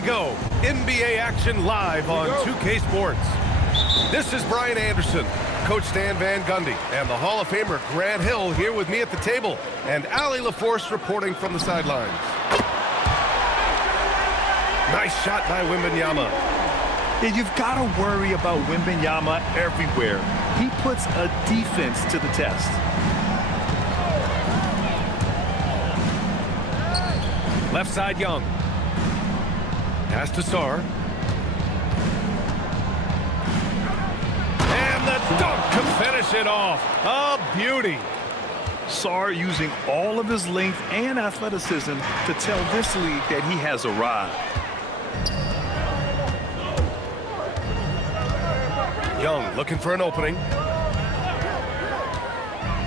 we go. NBA action live on 2K Sports. This is Brian Anderson, Coach Stan Van Gundy, and the Hall of Famer Grant Hill here with me at the table, and Allie LaForce reporting from the sidelines. Nice shot by Wembenyama. And you've got to worry about Wembenyama everywhere. He puts a defense to the test. Left side, Young. Pass to Sarr. And the dunk to finish it off. A beauty. Sarr using all of his length and athleticism to tell this league that he has arrived. Young looking for an opening.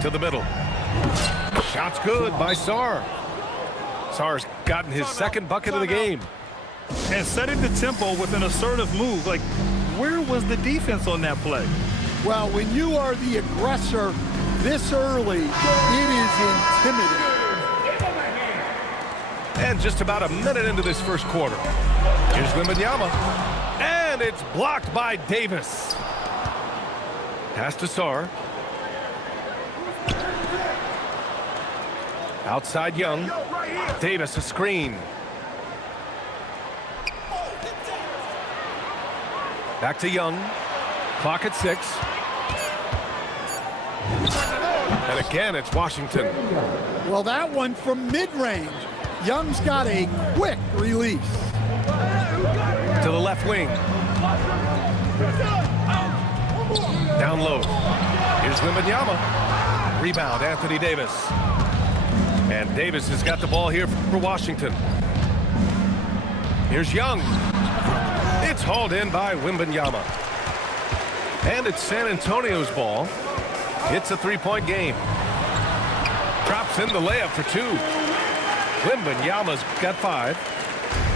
To the middle. Shot's good by Sarr. Sarr's gotten his second bucket of the game. And setting the tempo with an assertive move. Like, where was the defense on that play? Well, when you are the aggressor this early, it is intimidating. And just about a minute into this first quarter. Here's Wembenyama. And it's blocked by Davis. Pass to Sarr. Outside Young. Davis a screen. Back to Young. Clock at 6. And again, it's Washington. Well, that one from mid-range. Young's got a quick release. To the left wing. Down low. Here's Wembenyama. Rebound, Anthony Davis. And Davis has got the ball here for Washington. Here's Young. It's hauled in by Wembenyama. And it's San Antonio's ball. It's a three-point game. Drops in the layup for 2. Wembenyama's got 5.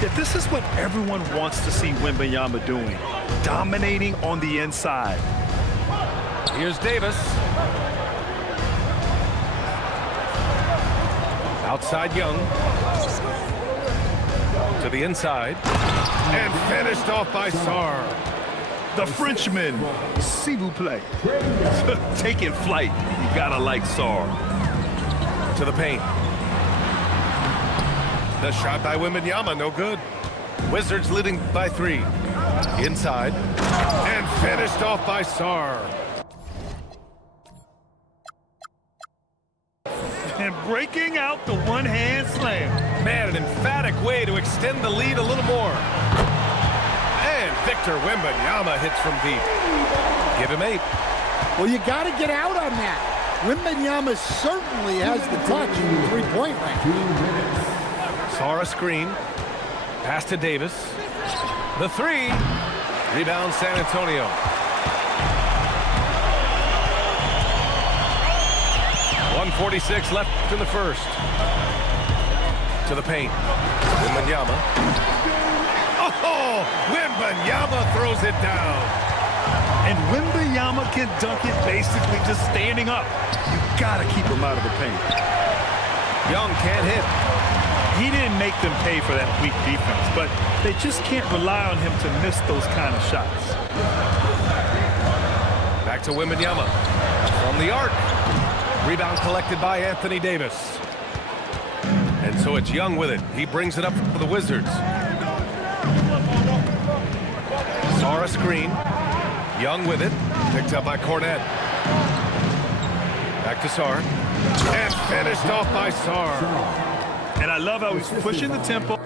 Yeah, this is what everyone wants to see Wembenyama doing. Dominating on the inside. Here's Davis. Outside Young. To the inside. And finished off by Sarr. The Frenchman, s'il vous plaît. Taking flight. You gotta like Sarr. To the paint. The shot by Wembenyama, no good. Wizards leading by 3. Inside. And finished off by Sarr. And breaking out the one-hand slam. Man, an emphatic way to extend the lead a little more. And Victor Wembanyama hits from deep. Give him 8. Well, you got to get out on that. Wembanyama certainly has the touch from three-point range. Sarr a screen. Pass to Davis. The 3. Rebound San Antonio. 1:46 left in the first. To the paint. Wembanyama. Oh! Wembanyama throws it down. And Wembanyama can dunk it basically just standing up. You gotta keep him out of the paint. Young can't hit. He didn't make them pay for that weak defense, but they just can't rely on him to miss those kind of shots. Back to Wembanyama. From the arc. Rebound collected by Anthony Davis. And so it's Young with it. He brings it up for the Wizards. Sarr a screen. Young with it. Picked up by Cornet. Back to Sarr. And finished off by Sarr. And I love how he's pushing the tempo.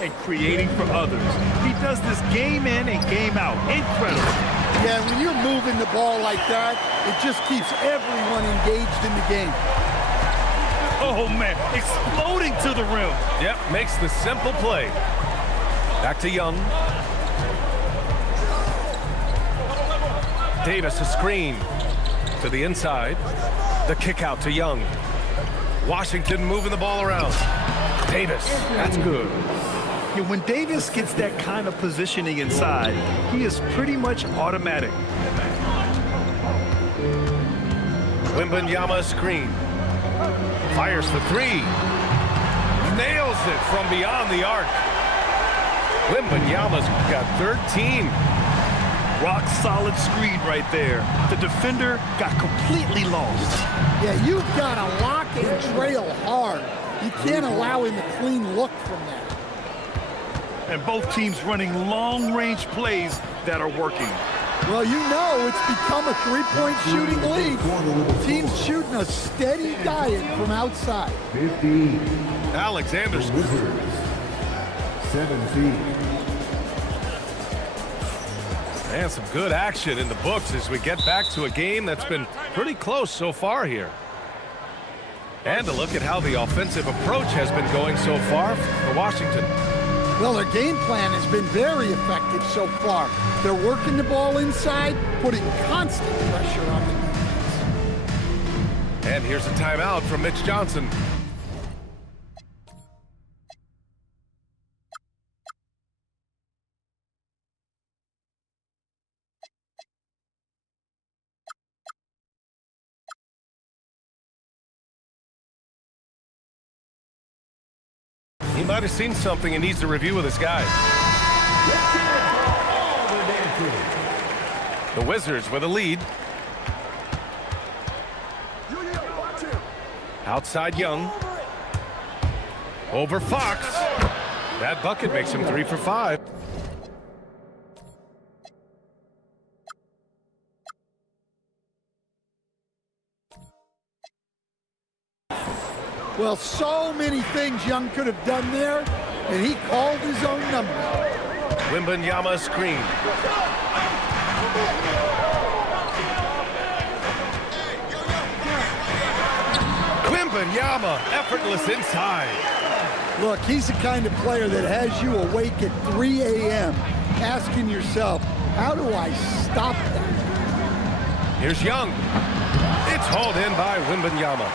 And creating for others. He does this game in and game out. Incredible. Yeah, when you're moving the ball like that, it just keeps everyone engaged in the game. Oh, man. Exploding to the rim. Yep, makes the simple play. Back to Young. Davis a screen. To the inside. The kick out to Young. Washington moving the ball around. Davis, that's good. Yeah, when Davis gets that kind of positioning inside, he is pretty much automatic. Wembanyama screen. Fires for three. Nails it from beyond the arc. Wembanyama's got 13. Rock solid screen right there. The defender got completely lost. Yeah, you've got to lock and trail hard. You can't allow him a clean look from that. And both teams running long-range plays that are working. Well, you know it's become a three-point shooting league. Teams shooting a steady diet from outside. 15. Alexander's. Wizards. 17. And some good action in the books as we get back to a game that's been pretty close so far here. And to look at how the offensive approach has been going so far for Washington. Well, their game plan has been very effective so far. They're working the ball inside, putting constant pressure on the defense. And here's a timeout from Mitch Johnson. He might have seen something and needs to review with his guys. The Wizards with a lead. Outside Young. Over Fox. That bucket makes him 3 for 5. Well, so many things Young could have done there, and he called his own number. Wembanyama screen. Wembanyama, effortless inside. Look, he's the kind of player that has you awake at 3 a.m. asking yourself, how do I stop that? Here's Young. It's hauled in by Wembanyama.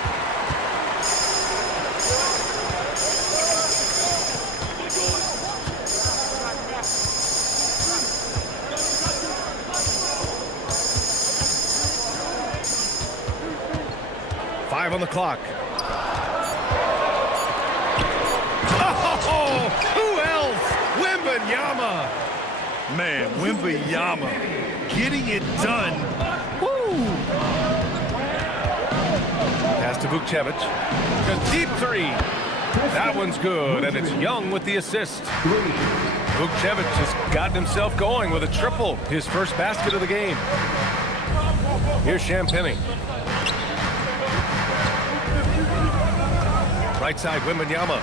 On the clock. Oh, who else? Wembanyama. Man, Wembanyama getting it done. Woo! Pass to Vukcevic. A deep three. That one's good, and it's Young with the assist. Vukcevic has gotten himself going with a triple, his first basket of the game. Here's Champagnie. Right side, Wembanyama.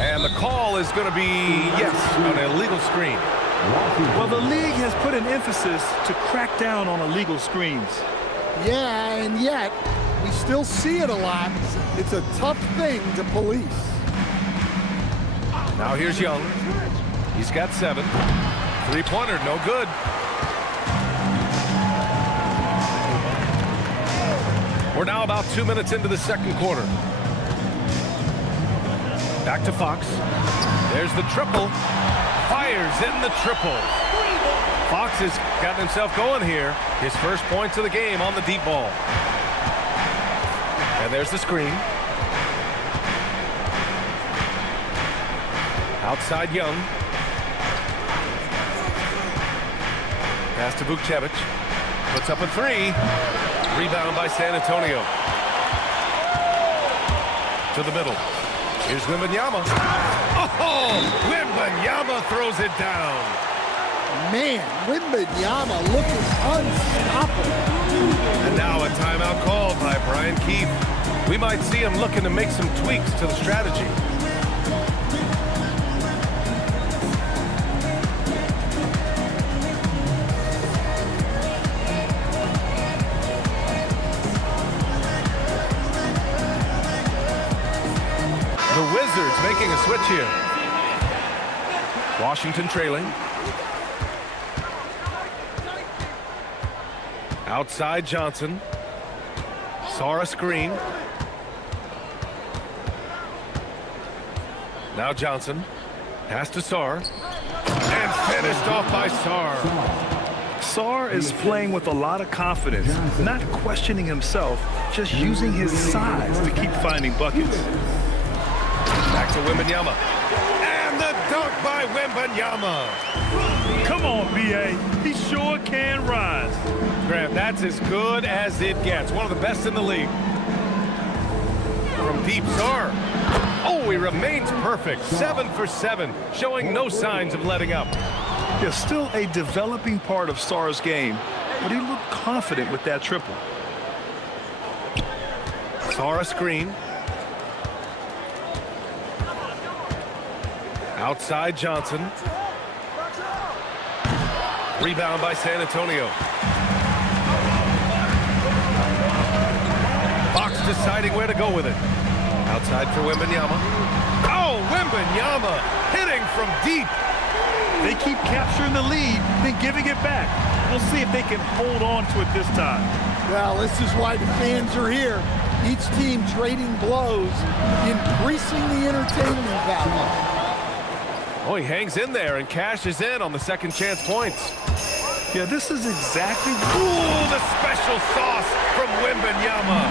And the call is going to be, yes, an illegal screen. Well, the league has put an emphasis to crack down on illegal screens. Yeah, and yet, we still see it a lot. It's a tough thing to police. Now here's Young. He's got 7. Three-pointer, no good. We're now about 2 minutes into the second quarter. Back to Fox. There's the triple. Fires in the triple. Fox has gotten himself going here. His first points of the game on the deep ball. And there's the screen. Outside Young. Pass to Vukcevic. Puts up a 3. Rebound by San Antonio. To the middle. Here's Wembanyama. Oh! Wembanyama throws it down. Man, Wembanyama looking unstoppable. And now a timeout called by Brian Keefe. We might see him looking to make some tweaks to the strategy. The Wizards making a switch here. Washington trailing. Outside Johnson. Saw a screen. Now Johnson. Pass to Sarr. And finished off by Sarr. Sar is playing with a lot of confidence, not questioning himself, just using his size to keep finding buckets. Back to Wembanyama. And the dunk by Wembanyama. Come on, B.A. He sure can rise. Graham, that's as good as it gets. One of the best in the league. From deep, Sar. Oh, he remains perfect. 7 for 7, showing no signs of letting up. There's still a developing part of Sar's game, but he looked confident with that triple. Sar a screen. Outside Johnson. Rebound by San Antonio. Fox deciding where to go with it. Outside for Wembanyama. Oh, Wembanyama hitting from deep. They keep capturing the lead, then giving it back. We'll see if they can hold on to it this time. Well, this is why the fans are here. Each team trading blows, increasing the entertainment value. Oh, he hangs in there and cashes in on the second chance points. Yeah, this is exactly... Ooh, the special sauce from Wembanyama.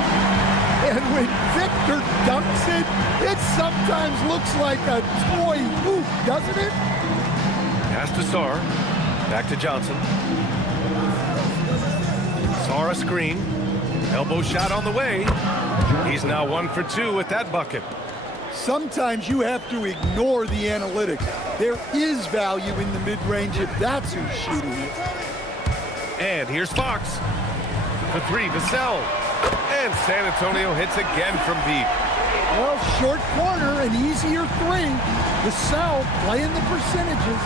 And when Victor dunks it, it sometimes looks like a toy hoop, doesn't it? Pass to Sar. Back to Johnson. Sar a screen. Elbow shot on the way. He's now 1 for 2 with that bucket. Sometimes you have to ignore the analytics. There is value in the mid-range if that's who's shooting it. And here's Fox. The 3, Vassell. And San Antonio hits again from deep. Well, short corner, an easier 3. Vassell playing the percentages.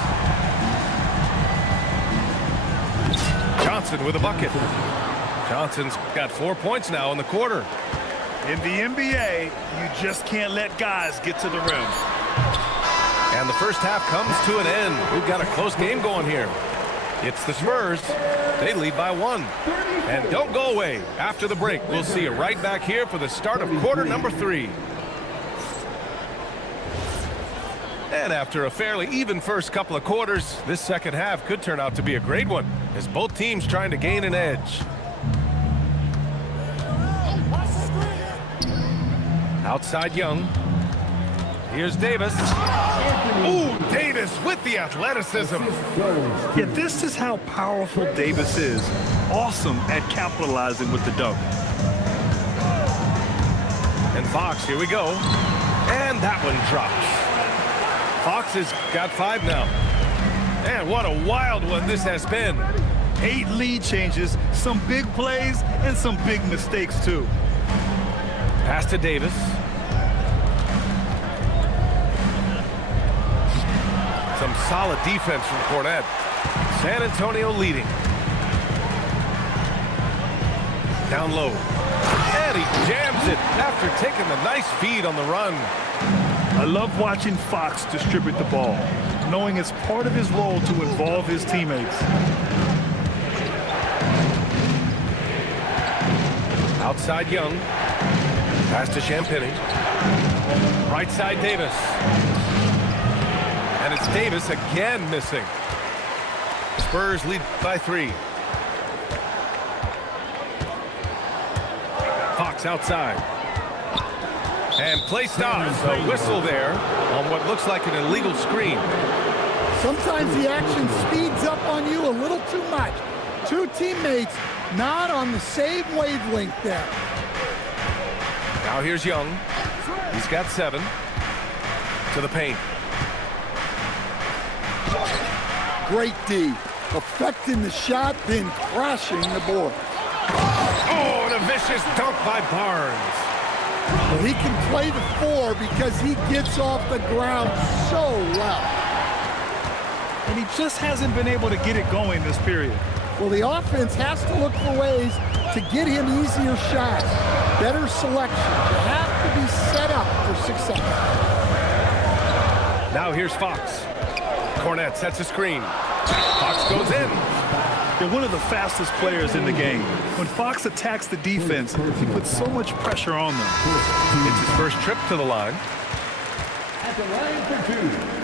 Johnson with a bucket. Johnson's got 4 points now in the quarter. In the NBA, you just can't let guys get to the rim. And the first half comes to an end. We've got a close game going here. It's the Spurs. They lead by 1. And don't go away. After the break, we'll see you right back here for the start of quarter number 3. And after a fairly even first couple of quarters, this second half could turn out to be a great one, as both teams trying to gain an edge. Outside Young. Here's Davis. Ooh, Davis with the athleticism. Yeah, this is how powerful Davis is. Awesome at capitalizing with the dunk. And Fox, here we go. And that one drops. Fox has got 5 now. And what a wild one this has been. 8 lead changes, some big plays, and some big mistakes, too. Pass to Davis. Some solid defense from Cornet. San Antonio leading. Down low. And he jams it after taking the nice feed on the run. I love watching Fox distribute the ball, knowing it's part of his role to involve his teammates. Outside Young. Pass to Champagny. Right side Davis. And it's Davis again missing. Spurs lead by 3. Fox outside. And play stops. A whistle there on what looks like an illegal screen. Sometimes the action speeds up on you a little too much. 2 teammates not on the same wavelength there. Now here's Young. He's got 7. To the paint. Great D. Affecting the shot, then crashing the board. Oh, and a vicious dunk by Barnes. Well, he can play the 4 because he gets off the ground so well. And he just hasn't been able to get it going this period. Well, the offense has to look for ways to get him easier shots, better selection. You have to be set up for success. Now here's Fox. Cornet sets a screen. Fox goes in. They're one of the fastest players in the game. When Fox attacks the defense, he puts so much pressure on them. It's his first trip to the line. At the line for 2.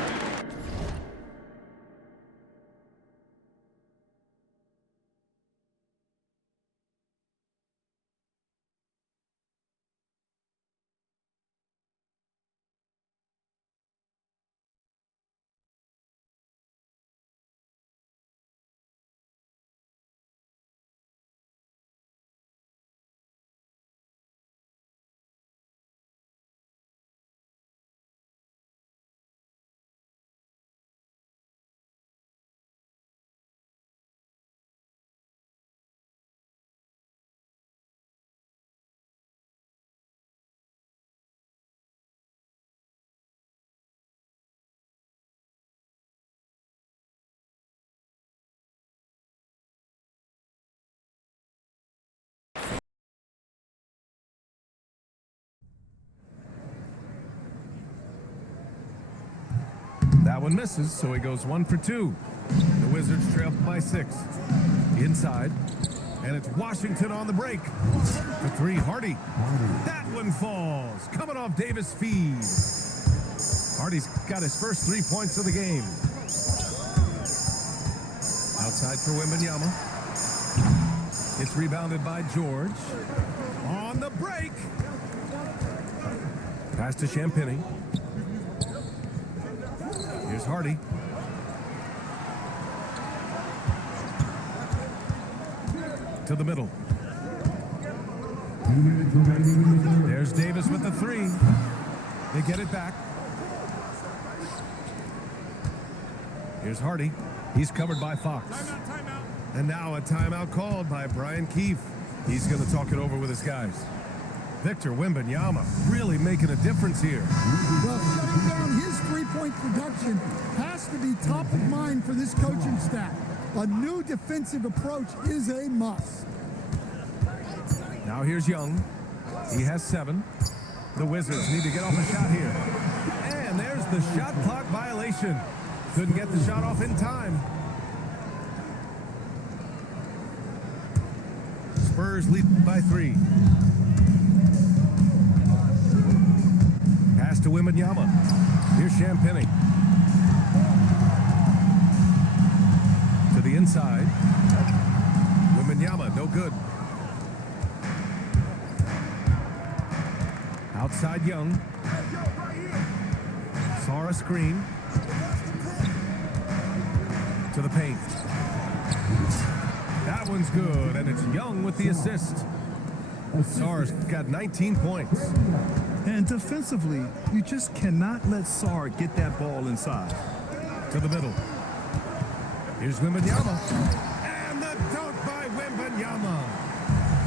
one misses, so he goes 1 for 2. The Wizards trail by 6. Inside. And it's Washington on the break. For 3, Hardy. That one falls. Coming off Davis' feed. Hardy's got his first 3 points of the game. Outside for Wembanyama. It's rebounded by George. On the break. Pass to Champagny. Here's Hardy. To the middle. There's Davis with the 3. They get it back. Here's Hardy. He's covered by Fox. Timeout. And now a timeout called by Brian Keefe. He's going to talk it over with his guys. Victor Wembanyama really making a difference here. Well, shutting down his three-point production has to be top of mind for this coaching staff. A new defensive approach is a must. Now here's Young. He has 7. The Wizards need to get off a shot here. And there's the shot clock violation. Couldn't get the shot off in time. Spurs lead by 3. Pass to Wembanyama. Here's Champagny. To the inside. Wembanyama, no good. Outside Young. Saw a screen. To the paint. That one's good, and it's Young with the assist. Sarr's got 19 points. And defensively, you just cannot let Sarr get that ball inside. To the middle. Here's Wembanyama. And the dunk by Wembanyama.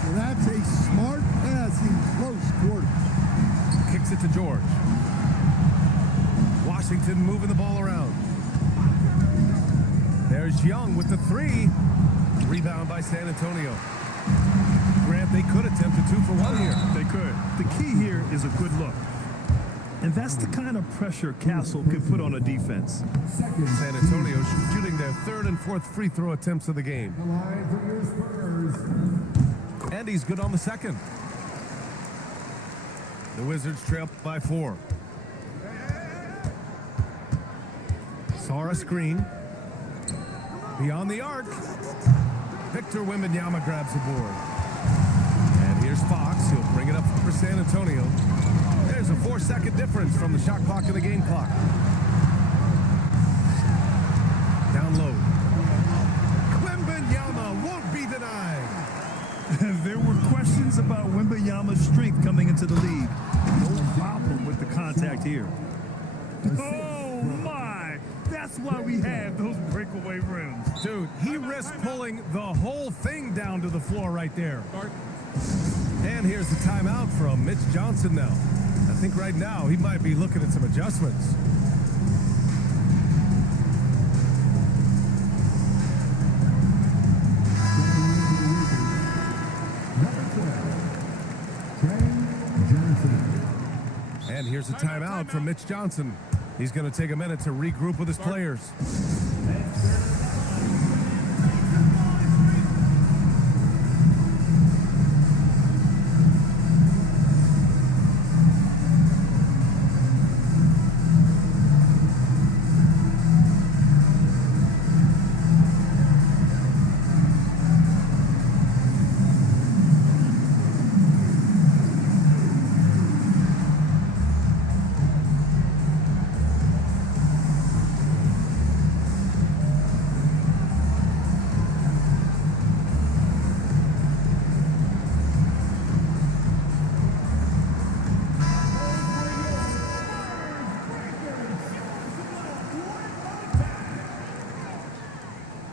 So that's a smart pass in close quarters. Kicks it to George. Washington moving the ball around. There's Young with the 3. Rebound by San Antonio. Grant, they could attempt a 2 for 1 here. They could. The key here is a good look. And that's the kind of pressure Castle can put on a defense. San Antonio shooting their 3rd and 4th free throw attempts of the game. And he's good on the 2nd. The Wizards trail by 4. Saw a screen. Beyond the arc. Victor Wembanyama grabs the board. And here's Fox. He'll bring it up for San Antonio. There's a 4-second difference from the shot clock to the game clock. Down low. Wembanyama won't be denied. There were questions about Wembanyama's strength coming into the league. No problem with the contact here. Oh, my! That's why we have those breakaway rims. Dude, he risked pulling the whole thing down to the floor right there. And here's the timeout from Mitch Johnson now. I think right now he might be looking at some adjustments. And here's a timeout from Mitch Johnson. He's going to take a minute to regroup with his players.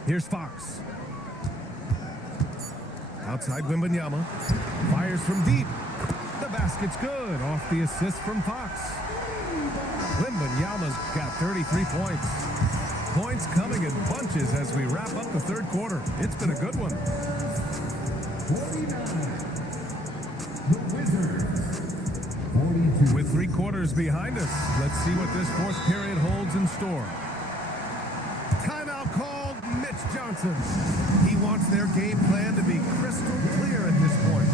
Here's Fox. Outside Wembanyama. Fires from deep. The basket's good. Off the assist from Fox. Wembanyama's got 33 points. Points coming in bunches as we wrap up the 3rd quarter. It's been a good one. 49. The Wizards. 42. With 3 quarters behind us, let's see what this 4th period holds in store. Mitch Johnson. He wants their game plan to be crystal clear at this point.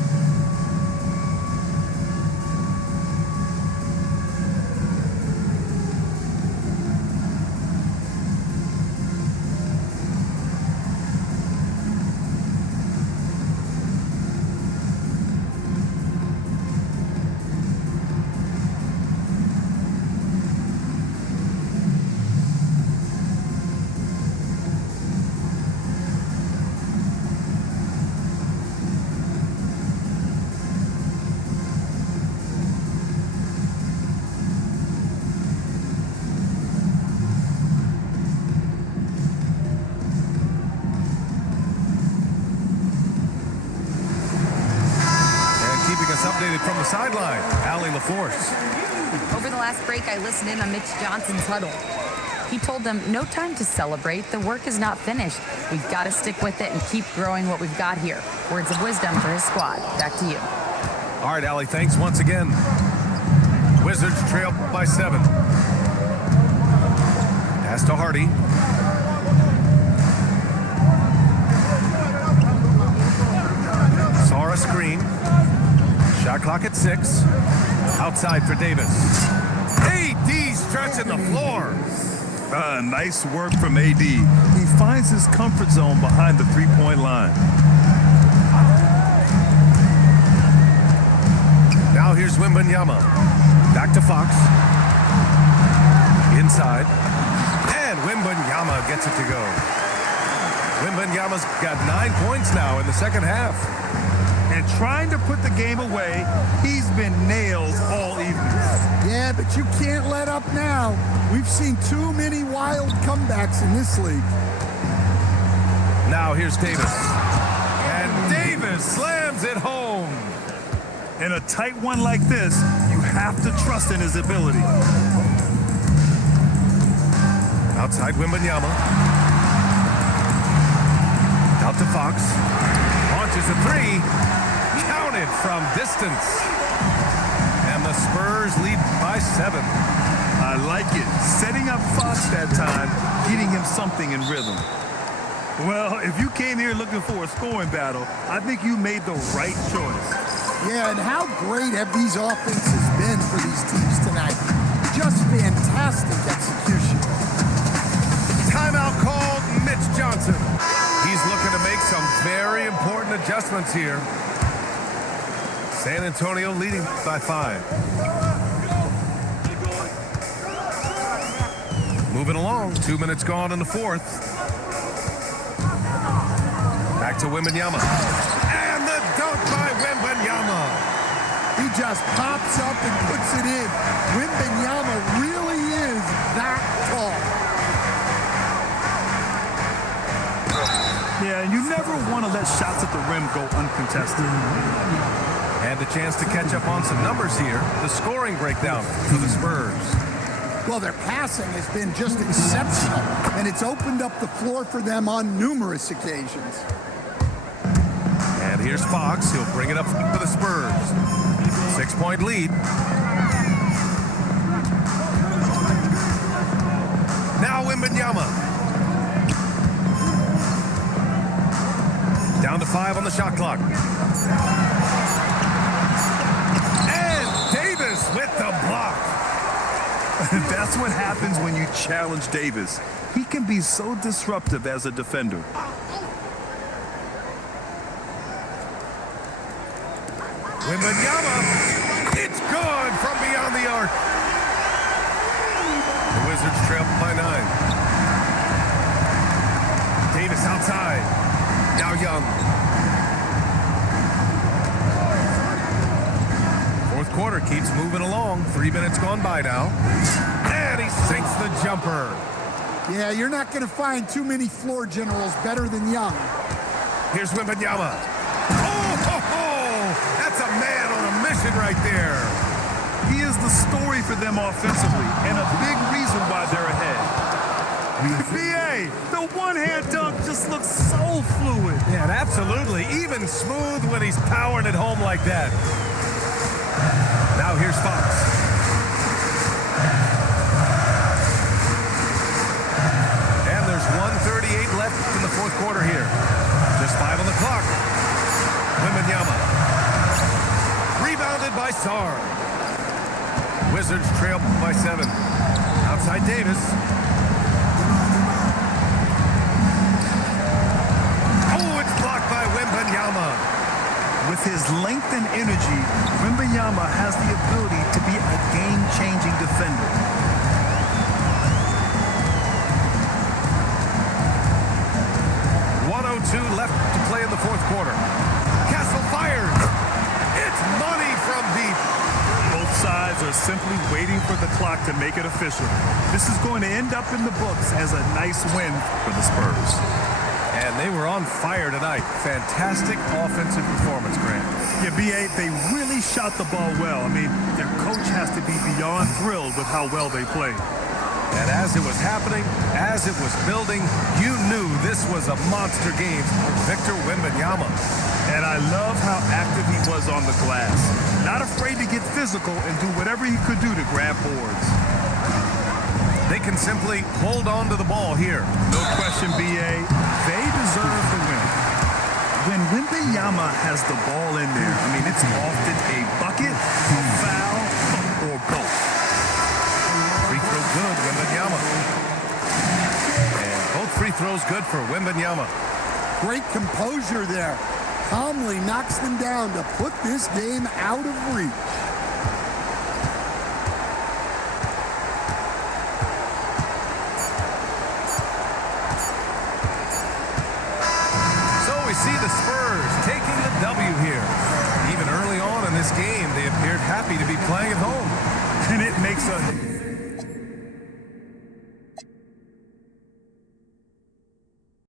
Updated from the sideline, Allie LaForce. Over the last break, I listened in on Mitch Johnson's huddle. He told them, no time to celebrate. The work is not finished. We've got to stick with it and keep growing what we've got here. Words of wisdom for his squad. Back to you. All right, Allie, thanks once again. Wizards trail by 7. Pass to Hardy. Saw a screen. Shot clock at 6. Outside for Davis. AD stretching the floor. Nice work from AD. He finds his comfort zone behind the three-point line. Now here's Wembanyama. Back to Fox. Inside. And Wembanyama gets it to go. Wembanyama's got 9 points now in the second half. And trying to put the game away, he's been nails all evening. Yeah, but you can't let up now. We've seen too many wild comebacks in this league. Now here's Davis. And Davis slams it home. In a tight one like this, you have to trust in his ability. Outside Wembanyama. Out to Fox. Launches a 3. Counted from distance. And the Spurs lead by 7. I like it. Setting up Fox that time, getting him something in rhythm. Well, if you came here looking for a scoring battle, I think you made the right choice. Yeah, and how great have these offenses been for these teams tonight? Just fantastic execution. Timeout called Mitch Johnson. He's looking to make some very important adjustments here. San Antonio leading by 5. Moving along, 2 minutes gone in the fourth. Back to Wembanyama. And the dunk by Wembanyama. He just pops up and puts it in. Wembanyama really is that tall. Yeah, and you never want to let shots at the rim go uncontested. And a chance to catch up on some numbers here. The scoring breakdown for the Spurs. Well, their passing has been just exceptional, and it's opened up the floor for them on numerous occasions. And here's Fox. He'll bring it up for the Spurs. 6-point lead. Now Wembanyama. Down to 5 on the shot clock. And Davis with the block. That's what happens when you challenge Davis. He can be so disruptive as a defender. Wembanyama, it's gone from beyond the arc. The Wizards trail by 9. Davis outside. Now Young. Fourth quarter keeps moving along. 3 minutes gone by now. And he sinks the jumper. Yeah, you're not going to find too many floor generals better than Young. Here's Wembanyama. That's a man on a mission right there. He is the story for them offensively and a big reason why they're ahead. BA, the one-hand dunk just looks so fluid. Yeah, absolutely. Even smooth when he's powering it home like that. Now here's Fox. And there's 1:38 left in the Fielded by Sarr. Wizards trail by 7. Outside Davis. Oh, it's blocked by Wembanyama. With his length and energy, Wembanyama has the ability to be a game-changing defender. Left to play in the fourth quarter. Castle fires. It's money from deep. Both sides are simply waiting for the clock to make it official. This is going to end up in the books as a nice win for the Spurs. And they were on fire tonight. Fantastic offensive performance, Grant. Yeah, B.A., they really shot the ball well. I mean, their coach has to be beyond thrilled with how well they played. And as it was happening, as it was building, you knew this was a monster game for Victor Wembanyama. And I love how active he was on the glass. Not afraid to get physical and do whatever he could do to grab boards. They can simply hold on to the ball here. No question, B.A., they deserve the win. When Wembanyama has the ball in there, I mean, it's often a bucket, a foul, or both. Free throw good, Wembanyama. And both free throws good for Wembanyama. Great composure there. Calmly knocks them down to put this game out of reach. So we see the Spurs taking the W here. Even early on in this game, they appeared happy to be playing at home. And it makes a